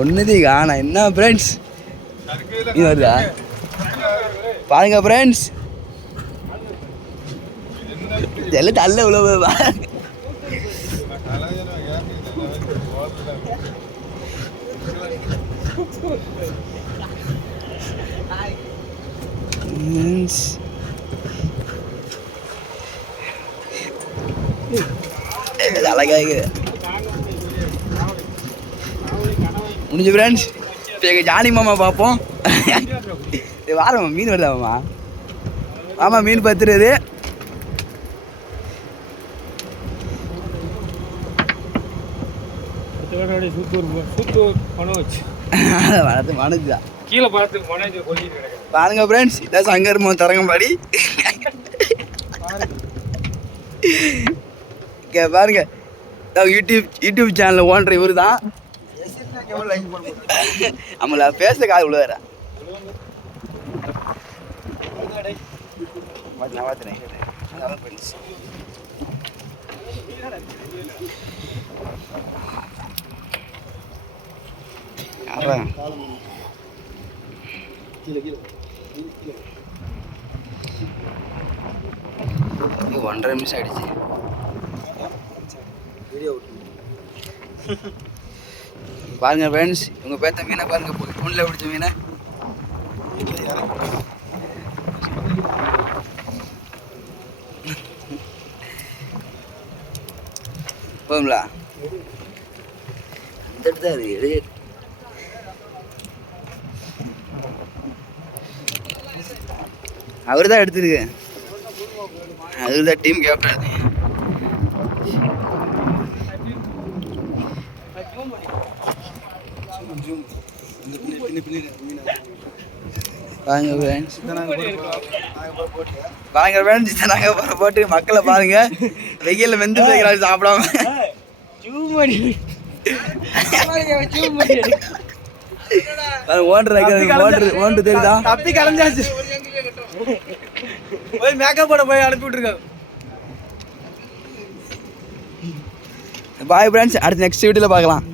ஒன்னுதே காணா என்ன ஃப்ரெண்ட்ஸ் நீ வருதா பாருங்க ஃப்ரெண்ட்ஸ் எல்லாம் தள்ள உழவு அழகாக முடிஞ்சு ஃப்ரெண்ட்ஸ் இப்போ எங்கள் ஜானி மாமா பார்ப்போம். வாரம்மா மீன் வருதாம்மா? ஆமாம் மீன் பத்துறது. மனோஜ் தான் கீழே பார்த்து பாருங்க ஃப்ரெண்ட்ஸ். இதான் சங்கர்மோ தரங்கம்பாடி. பாருங்க யூடியூப் சேனல் ஓன்ற இவரு தான். நம்மள பேச காது விழுவாரா ஒன்றரை நிமிஷம் ஆயிடுச்சு. பாருங்க ஃப்ரெண்ட்ஸ், இவங்க பேத்த மீனை பாருங்க. ஃபோனில் பிடிச்ச மீனை போகுங்களா? தான் இருக்கு. அவர் தான் எடுத்துருக்கு. அவர் தான் டீம் கேப்டன். பாருங்க ஃப்ரெண்ட்ஸ், நாங்கள் போட்டு மக்களை பாருங்க. வெயிலில் வெந்து போய்க்கிறாங்க சாப்பிடாம. ஓன்று தெரியுதா? தப்பி கலைஞ்சாச்சு. போய் மேக்கப் போட போய் அனுப்பி விட்டுருக்காங்க. பாய் ஃப்ரெண்ட்ஸ், அடுத்த நெக்ஸ்ட் வீடியோவில் பார்க்கலாம்.